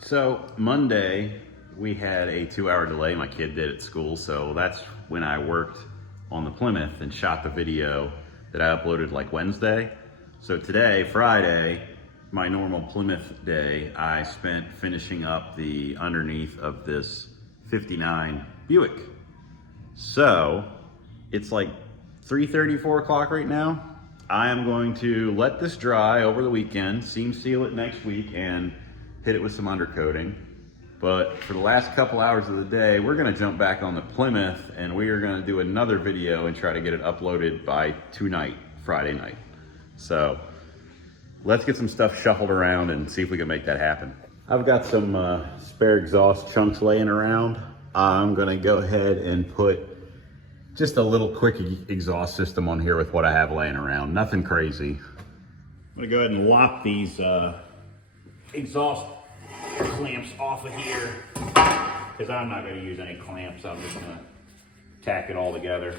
So Monday, we had a 2-hour delay my kid did at school, so that's when I worked on the Plymouth and shot the video that I uploaded like Wednesday. So today, Friday, my normal Plymouth day, I spent finishing up the underneath of this 59 Buick. So it's like 3:30, 4 o'clock right now. I am going to let this dry over the weekend, seam seal it next week, and hit it with some undercoating. But for the last couple hours of the day, we're gonna jump back on the Plymouth and we are gonna do another video and try to get it uploaded by tonight, Friday night. So let's get some stuff shuffled around and see if we can make that happen. I've got some spare exhaust chunks laying around. I'm gonna go ahead and put just a little quick exhaust system on here with what I have laying around. Nothing crazy. I'm gonna go ahead and lop these exhaust clamps off of here because I'm not gonna use any clamps. I'm just gonna tack it all together.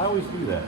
I always do that.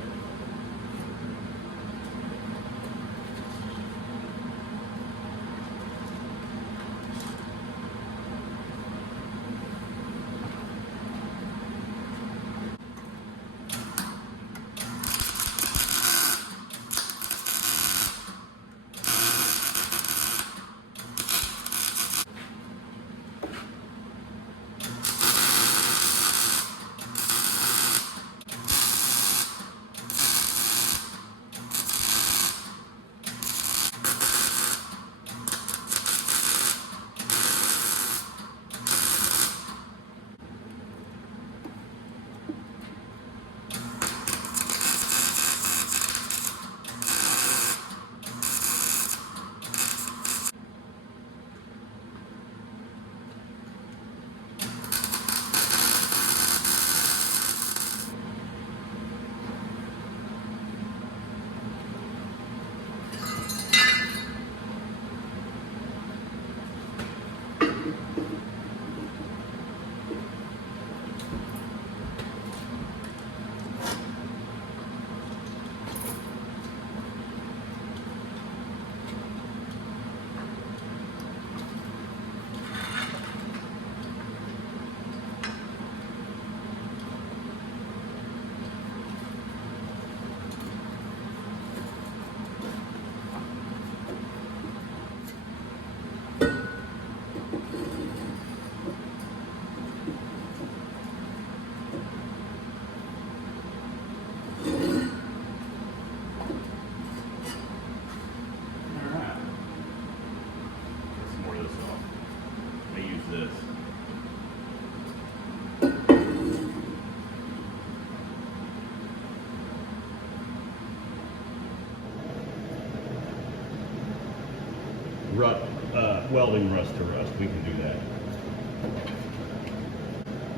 Welding rust to rust. We can do that.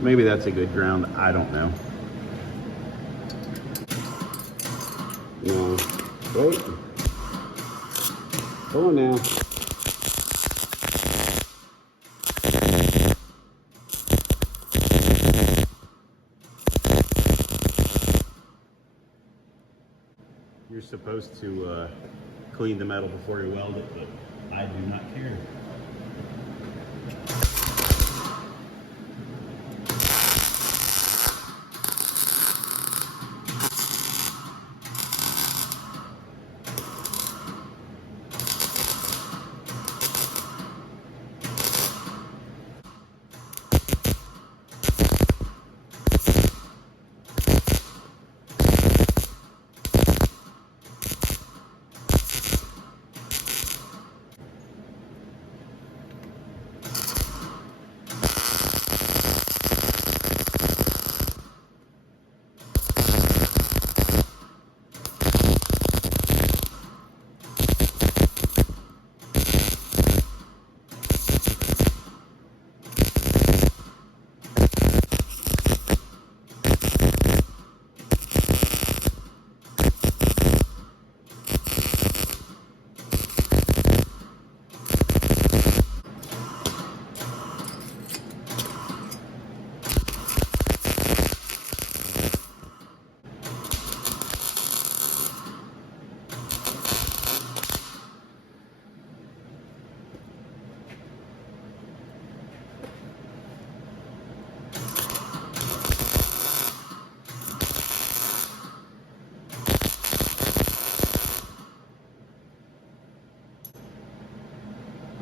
Maybe that's a good ground. I don't know. No. Wait. Come on now. You're supposed to clean the metal before you weld it, but I do not care.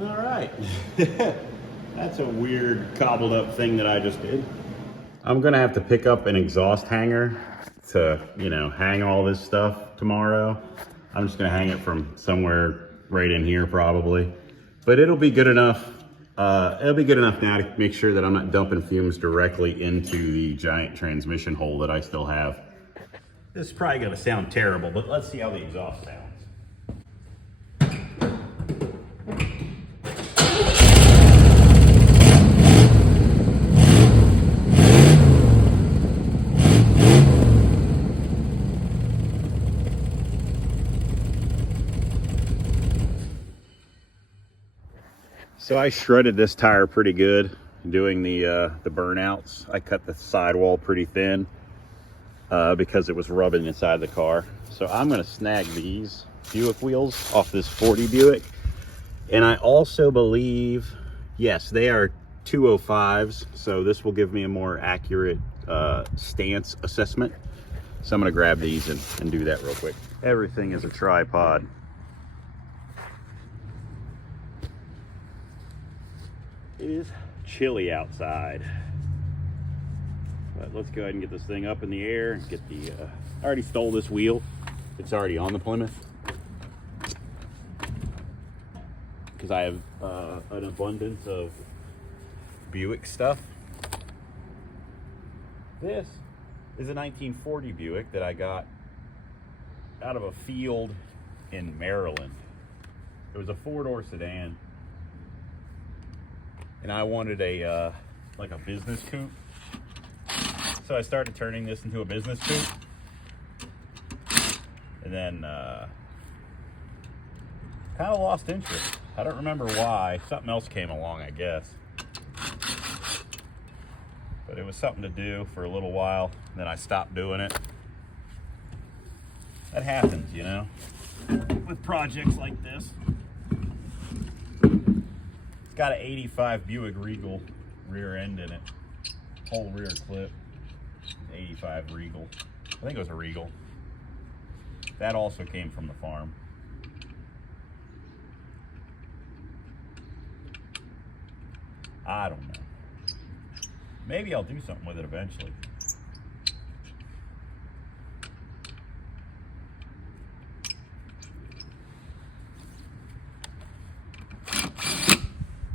All right. That's a weird cobbled up thing that I just did. I'm gonna have to pick up an exhaust hanger to, hang all this stuff tomorrow. I'm just gonna hang it from somewhere right in here probably. But it'll be good enough. It'll be good enough now to make sure that I'm not dumping fumes directly into the giant transmission hole that I still have. This is probably gonna sound terrible, but let's see how the exhaust sounds. So I shredded this tire pretty good doing the burnouts. I cut the sidewall pretty thin. because it was rubbing inside the car. So I'm gonna snag these Buick wheels off this 40 Buick. And I also believe, yes, they are 205s. So this will give me a more accurate stance assessment. So I'm gonna grab these and do that real quick. Everything is a tripod. It is chilly outside. But let's go ahead and get this thing up in the air and get the, I already stole this wheel. It's already on the Plymouth. Because I have an abundance of Buick stuff. This is a 1940 Buick that I got out of a field in Maryland. It was a 4-door sedan. And I wanted a, like a business coupe. So I started turning this into a business coupe. And then kind of lost interest. I don't remember why. Something else came along, I guess. But it was something to do for a little while. Then I stopped doing it. That happens, you know, with projects like this. It's got an 85 Buick Regal rear end in it. Whole rear clip. 85 Regal. I think it was a Regal. That also came from the farm. I don't know. Maybe I'll do something with it eventually.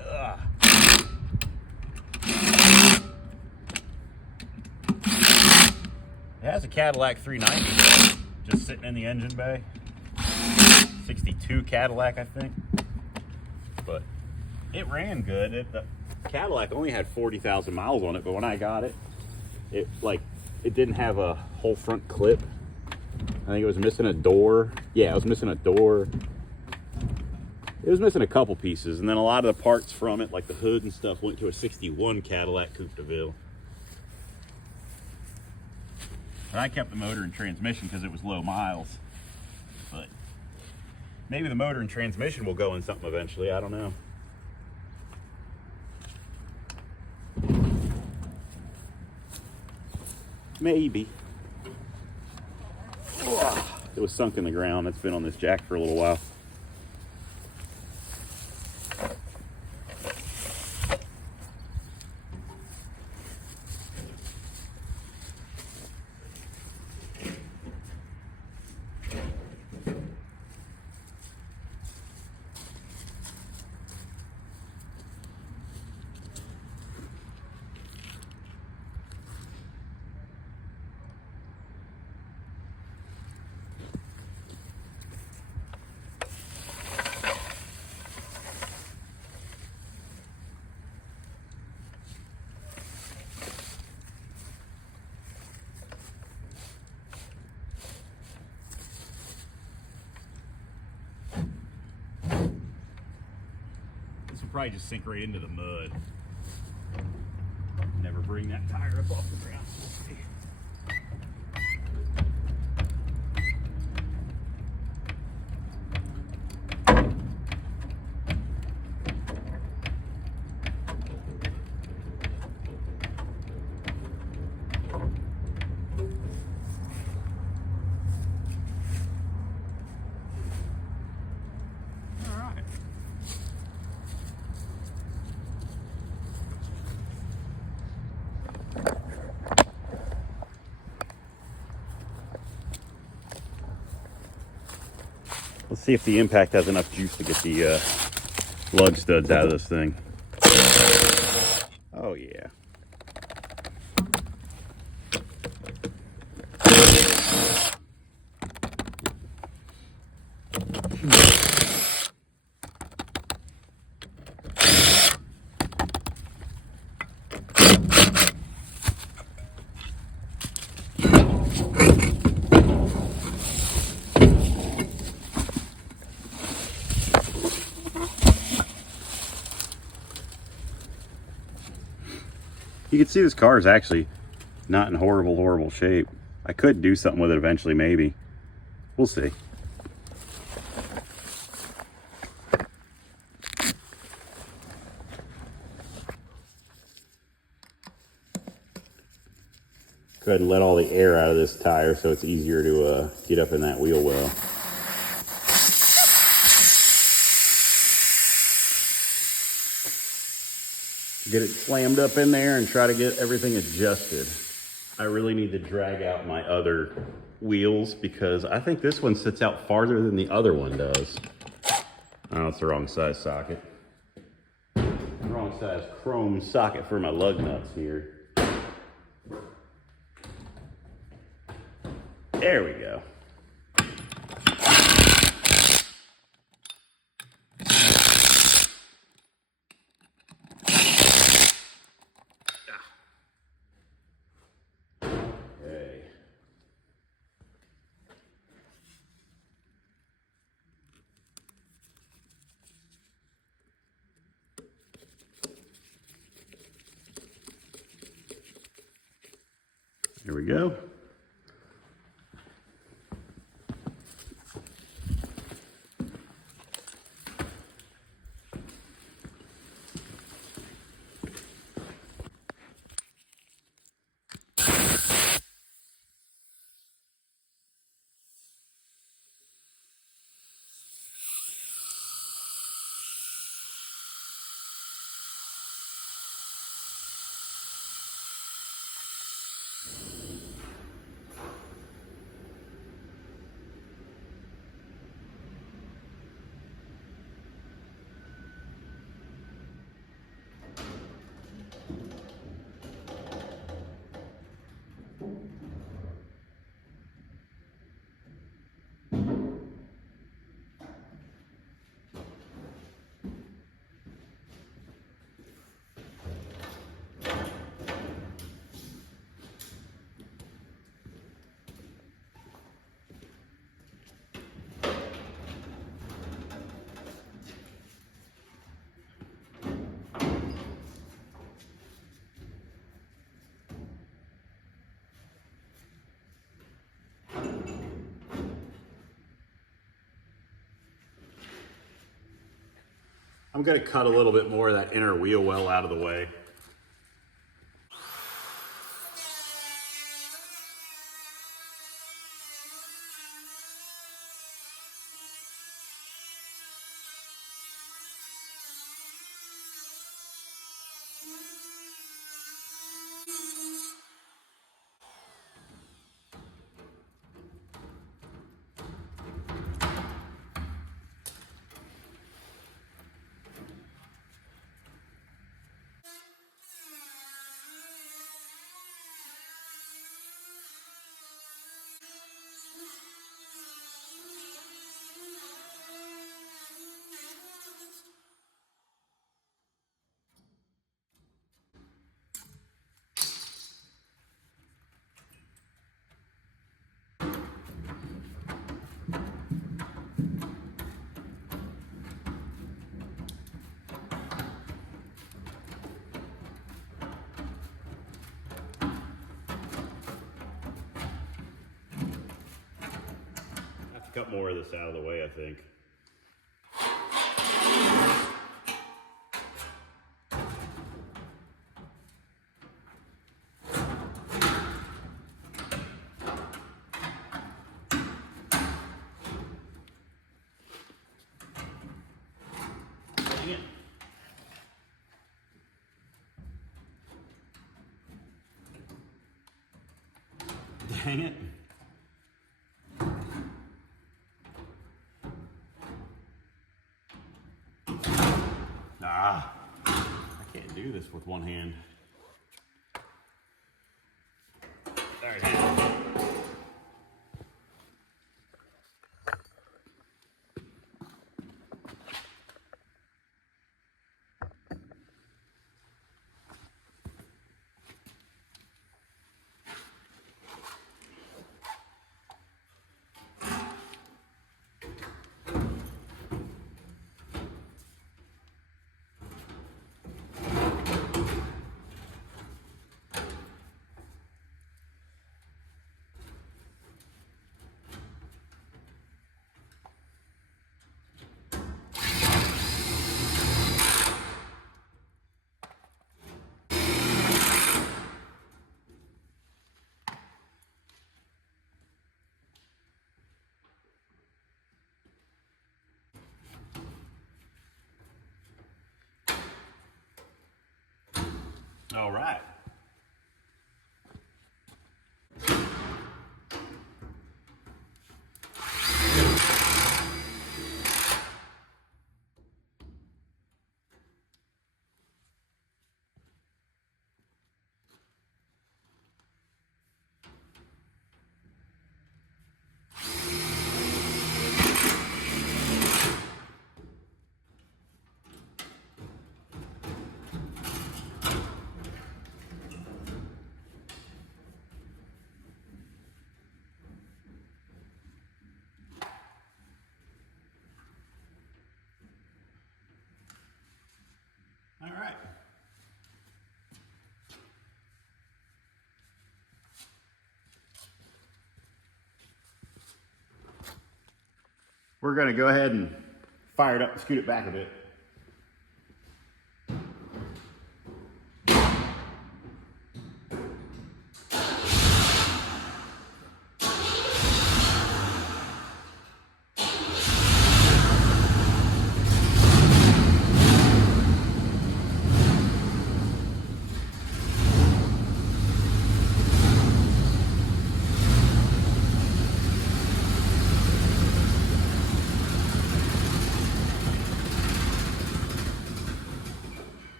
Ugh. It has a Cadillac 390 just sitting in the engine bay. 62 Cadillac, I think. But it ran good. The Cadillac only had 40,000 miles on it, but when I got it, it didn't have a whole front clip. I think it was missing a door. Yeah, it was missing a door. It was missing a couple pieces, and then a lot of the parts from it, like the hood and stuff, went to a 61 Cadillac Coupe de Ville. And I kept the motor and transmission because it was low miles. But maybe the motor and transmission will go in something eventually. I don't know. Maybe. It was sunk in the ground. It's been on this jack for a little while. Probably just sink right into the mud. Never bring that tire up off the ground. Let's see. Let's see if the impact has enough juice to get the lug studs out of this thing. Oh yeah. You can see this car is actually not in horrible shape. I could do something with it eventually, maybe. We'll see. Go ahead and let all the air out of this tire so it's easier to get up in that wheel well. Get it slammed up in there and try to get everything adjusted. I really need to drag out my other wheels because I think this one sits out farther than the other one does. Oh, it's the wrong size socket. Wrong size chrome socket for my lug nuts here. There we go. Okay. There we go. I'm going to cut a little bit more of that inner wheel well out of the way. Cut more of this out of the way, I think. Dang it. Dang it. Ah, I can't do this with one hand. All right, All right. All right. We're going to go ahead and fire it up and scoot it back a bit.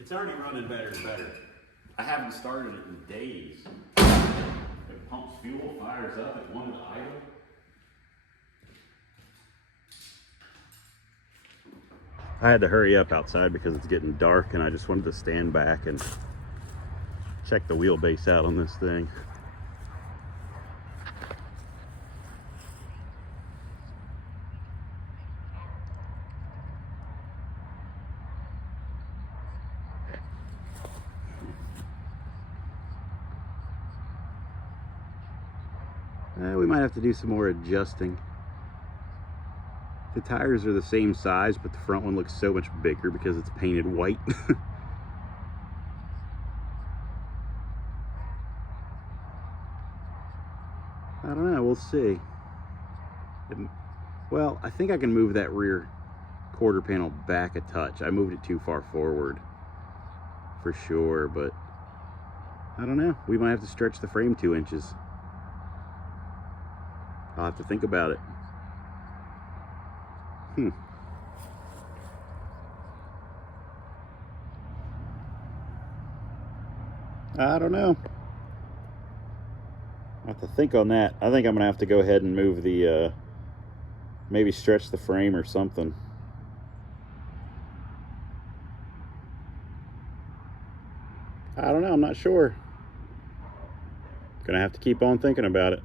It's already running better and better. I haven't started it in days. It pumps fuel, fires up, it wanted to idle. I had to hurry up outside because it's getting dark and I just wanted to stand back and check the wheelbase out on this thing. We might have to do some more adjusting. The tires are the same size, but the front one looks so much bigger because it's painted white. I don't know, we'll see. Well, I think I can move that rear quarter panel back a touch. I moved it too far forward for sure, but I don't know. We might have to stretch the frame 2 inches. I'll have to think about it. I don't know. I have to think on that. I think I'm gonna have to go ahead and move the maybe stretch the frame or something. I don't know, I'm not sure. Gonna have to keep on thinking about it.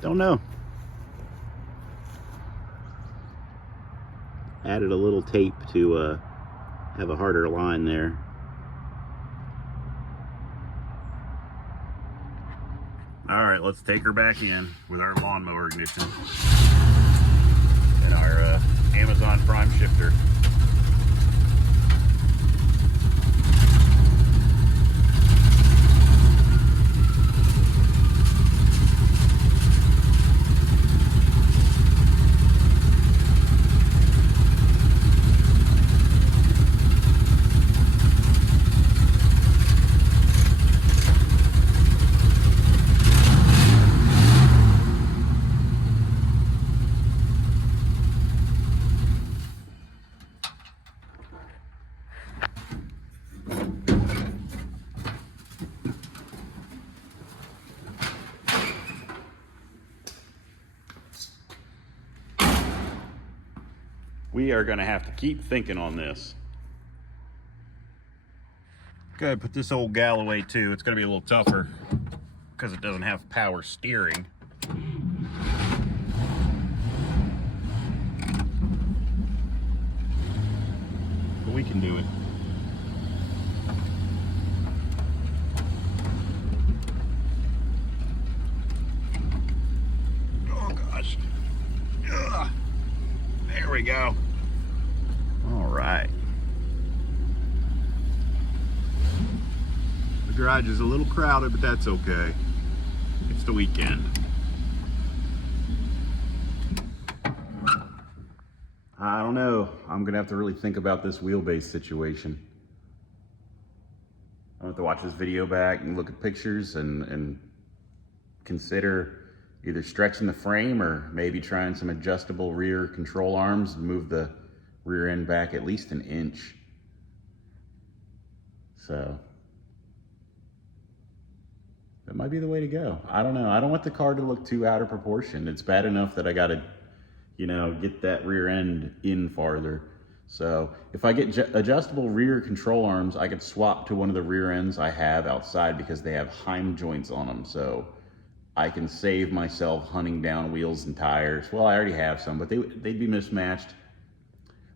Don't know. Added a little tape to have a harder line there. All right, let's take her back in with our lawnmower ignition and our Amazon Prime shifter. We are going to have to keep thinking on this. Okay, put this old gal away too. It's going to be a little tougher because it doesn't have power steering. But we can do it. Ugh. There we go. All right. The garage is a little crowded, but that's okay. It's the weekend. I don't know. I'm gonna have to really think about this wheelbase situation. I have to watch this video back and look at pictures and consider either stretching the frame or maybe trying some adjustable rear control arms and move the rear end back at least an inch. So that might be the way to go. I don't know. I don't want the car to look too out of proportion. It's bad enough that I gotta, you know, get that rear end in farther. So if I get adjustable rear control arms, I could swap to one of the rear ends I have outside because they have Heim joints on them. So I can save myself hunting down wheels and tires. Well, I already have some, but they'd be mismatched.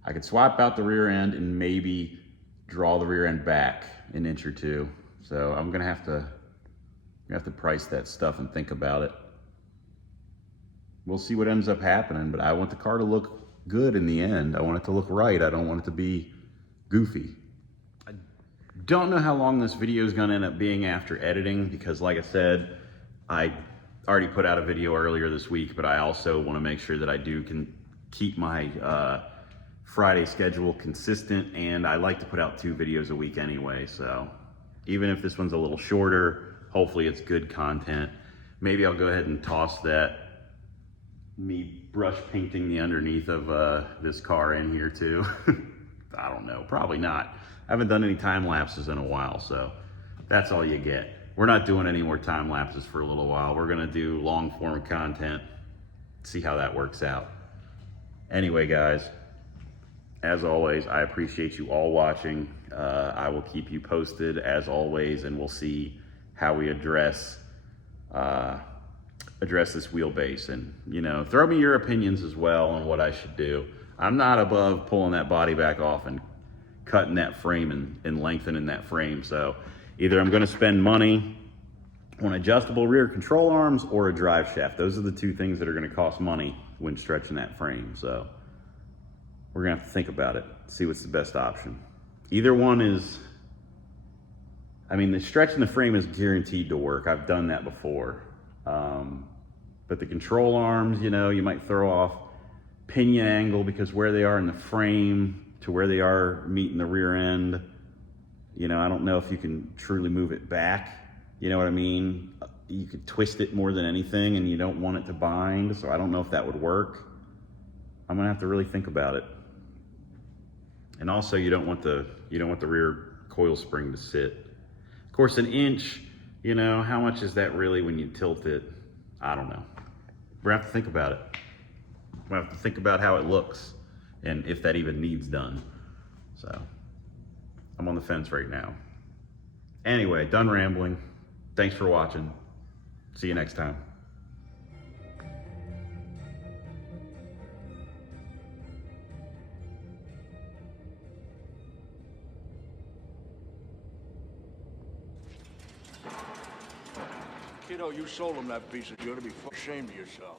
I could swap out the rear end and maybe draw the rear end back an inch or two. So I'm gonna have to price that stuff and think about it. We'll see what ends up happening, but I want the car to look good in the end. I want it to look right. I don't want it to be goofy. I don't know how long this video is gonna end up being after editing because like I said, I already put out a video earlier this week, but I also want to make sure that I can keep my Friday schedule consistent, and I like to put out 2 videos a week anyway. So even if this one's a little shorter, hopefully it's good content. Maybe I'll go ahead and toss that me brush painting the underneath of this car in here too. I don't know, probably not. I haven't done any time lapses in a while, so that's all you get. We're not doing any more time lapses for a little while. We're gonna do long form content, see how that works out. Anyway, guys, as always, I appreciate you all watching. I will keep you posted as always, and we'll see how we address this wheelbase. And, you know, throw me your opinions as well on what I should do. I'm not above pulling that body back off and cutting that frame and lengthening that frame. So either I'm gonna spend money on adjustable rear control arms or a drive shaft. Those are the 2 things that are gonna cost money when stretching that frame. So we're gonna have to think about it, see what's the best option. Either one is, I mean, the stretching the frame is guaranteed to work. I've done that before. But the control arms, you know, you might throw off pinion angle because where they are in the frame to where they are meeting the rear end, you know, I don't know if you can truly move it back. You know what I mean? You could twist it more than anything and you don't want it to bind. So I don't know if that would work. I'm gonna have to really think about it. And also you don't want the rear coil spring to sit. Of course, an inch, you know, how much is that really when you tilt it? I don't know. We're gonna have to think about it. We're gonna have to think about how it looks and if that even needs done. So I'm on the fence right now. Anyway, done rambling. Thanks for watching. See you next time. Kiddo, you sold him that piece of you. You ought to be ashamed of yourself.